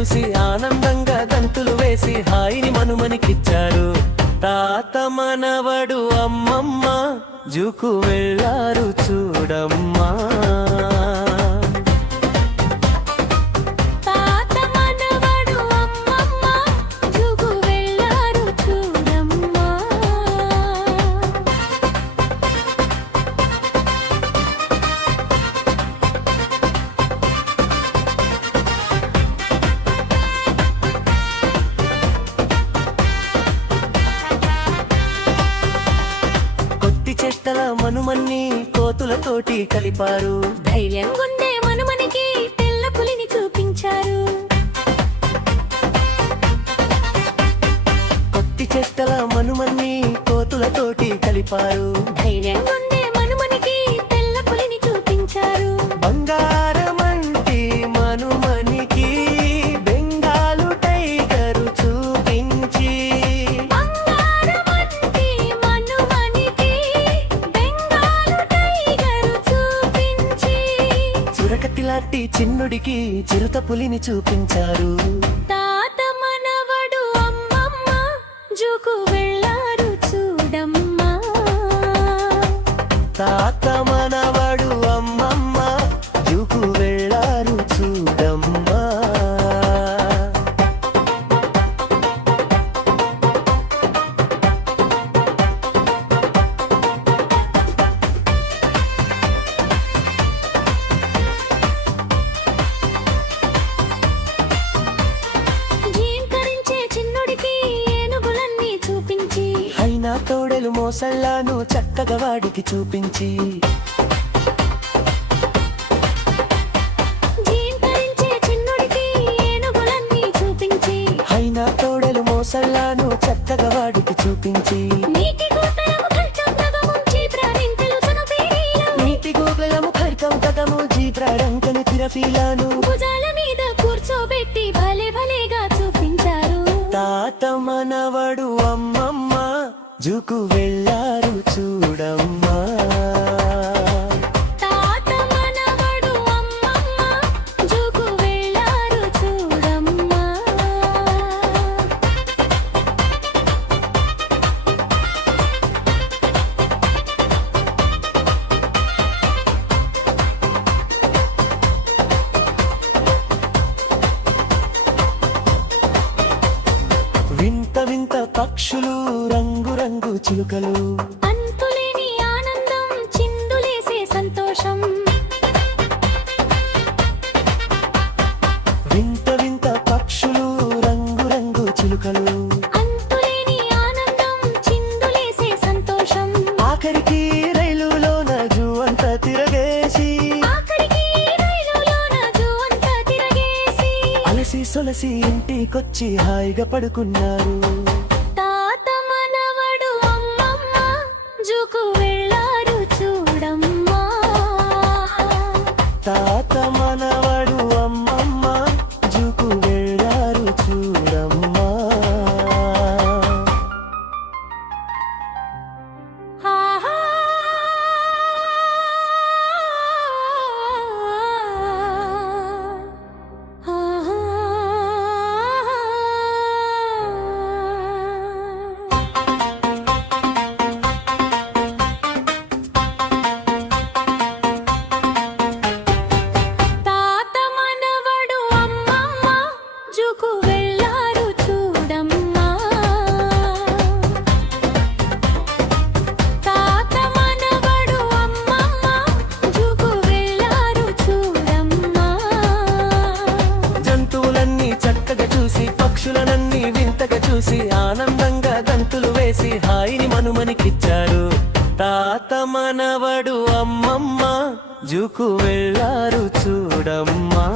చూసి ఆనందంగా గంతులు వేసి హాయిని మనుమనికిచ్చారు. తాత మనవడు అమ్మమ్మ జూకు వెళ్ళారు చూడమ్మా. చెట్టల మనుమన్ని కోతులతోటి కలిపారు. ధైర్యంగుండే మనుమనికి తెల్ల పులిని చూపించారు. కొత్తి చెట్టల మనుమన్ని కోతులతోటి కలిపారు. ధైర్యంగుండే మనుమనికి తెల్ల పులిని చూపించారు. బంగారమంటి మనుమనికి బెంగాలు టైగరు చూపించి లాంటి చిన్నుడికి చిరుత పులిని చూపించారు. తాత మనవడు అమ్మమ్మ జూకు వెళ్ళారు చూడమ్మా. తాత మనవడు అమ్మమ్మ జూకు వెళ్ళారు చూడమ్మా. తోడెలు మోసల్లాను చక్కగా వాడికి చూపించి అయినా తోడెలు మోసల్లాను చక్కగా వాడికి చూపించి నీటి గోగులము ఖరికం తగము జీప్రాడంకని తిరఫీలాను భుజాల మీద కూర్చోబెట్టి భలే భలేగా చూపించారు. తాత మనవడు అమ్మమ్మ జూకు వెళ్ళారు చూడమ్మా. తాత మనవడు అమ్మమ్మ జూకు వెళ్ళారు చూడమ్మా. వింత వింత పక్షులు రంగు చిలుకలు అంతులేని ఆనందం చిందులేసే సంతోషం. వింత వింత పక్షులు రంగు చిలుకలు అంతులేని ఆనందం చిందులేసే సంతోషం. ఆఖరికి రైలులోన జూ అంత తిరగేసి అలసి సొలసి ఇంటికొచ్చి హాయిగా పడుకున్నారు. జూకు వెళ్ళారు చూడమ్మా. తాత మనవడు అమ్మమ్మ జూకు వెళ్ళారు చూడమ్మా. పక్షులనన్నీ వింతగా చూసి ఆనందంగా గంతులు వేసి హాయిని మనుమనికిచ్చారు. తాత మనవడు అమ్మమ్మ జూకు వెళ్ళారు చూడమ్మా.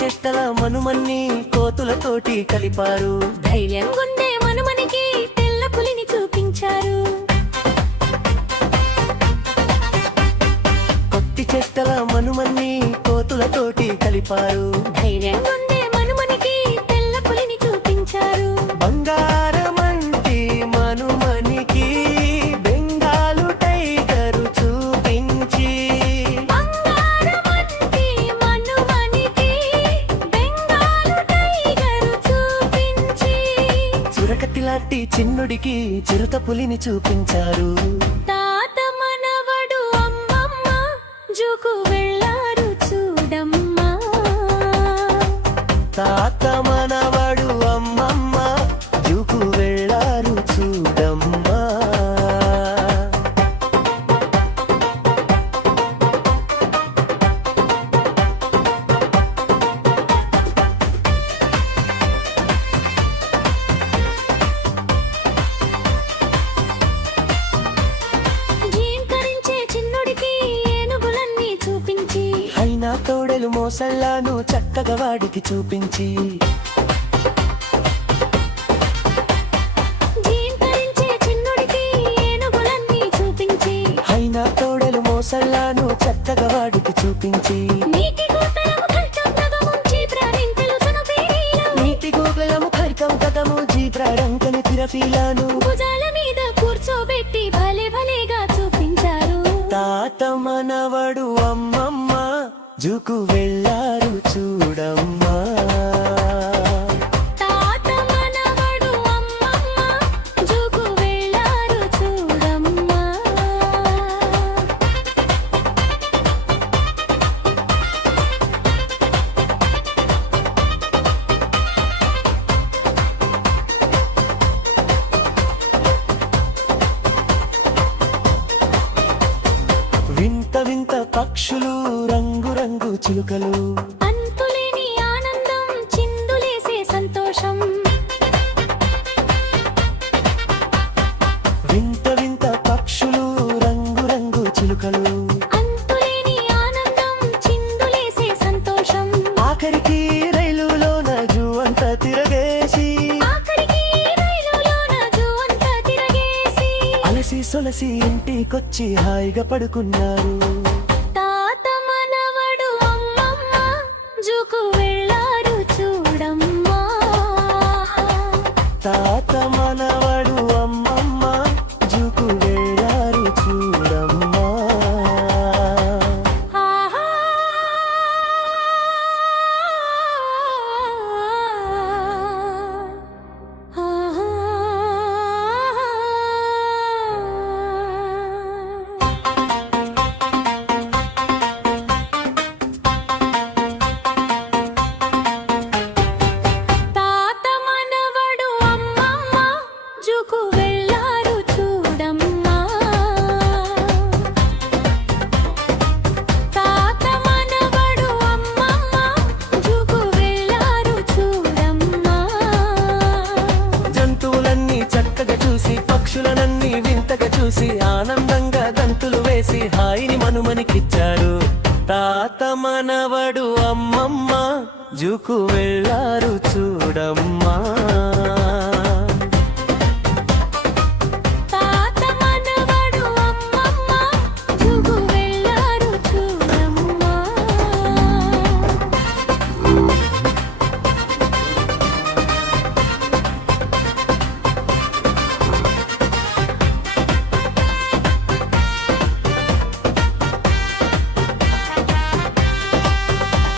చెట్టల మనుమన్ని కోతులతోటి కలిపారు. ధైర్యంగుండే మనుమనికి గడిపారు. ధైర్యంగుండే మనుమనికి తెల్ల పులిని చూపించారు. బంగారమంటి మనుమనికి బెంగాలు టైగరు చూపించి బంగారమంటి మనుమనికి బెంగాలు టైగరు చూపించి చురకత్తి లాంటి చిన్నుడికి చిరుత పులిని చూపించారు. తాత మనవడు అమ్మమ్మ జూకు వెళ్ళారు చూడమ్మా. తాత మనవడు అమ్మమ్మ జూకు వెళ్ళారు చూడమ్మా. జీంకరించే చిన్నుడికి ఏనుగులన్నీ చూపించి అయినా తోడెలు మోసల్లాను చక్కగా వాడికి చూపించి జీంకరించే చిన్నుడికి ఏనుగులన్నీ చూపించి అయినా తోడెలు మోసల్లాను చక్కగా వాడికి చూపించి నీటి గోతలము ఖర్చం తగముంచి ప్రాణింతలు సనుపేరీలా నీటి గోకులము ఖరికం కదము జీప్రాడంకని తిరఫీలాను భుజాల మీద కూర్చోబెట్టి భలే భలేగా చూపించారు. తాత మనవడు అమ్మమ్మ జూకు వెళ్ళారు చూడమ్మా. తాత మనవడు అమ్మమ్మ జూకు వెళ్ళారు చూడమ్మా. వింత వింత పక్షులు రంగు చిలుకలు అంతులేని ఆనందం చిందులేసే సంతోషం. వింత వింత పక్షులు రంగు చిలుకలు అంతులేని ఆనందం చిందులేసే సంతోషం. ఆఖరికి రైలులోన జూ అంతా తిరగేసి ఆఖరికి రైలులోన జూ అంతా తిరగేసి అలసి సొలసి ఇంటికొచ్చి హాయిగా పడుకున్నారు. తాత మనవడు అమ్మమ్మ జూకు వెళ్ళారు చూడమ్మా. తాత మనవడు అమ్మమ్మ జూకు వెళ్ళారు చూడమ్మా. ఆహా ఆహా తాత మనవడు అమ్మమ్మ జూకు వెళ్ళారు చూడమ్మా. తాత మనవడు అమ్మమ్మ జూకు వెళ్ళారు చూడమ్మా. జంతువులన్నీ చక్కగా చూసి పక్షులనన్నీ వింతగా చూసి ఆనందంగా దంతులు వేసి హాయిని మనుమనికిచ్చారు. తాత మనవడు అమ్మమ్మ జూకు వెళ్ళారు చూడమ్మా.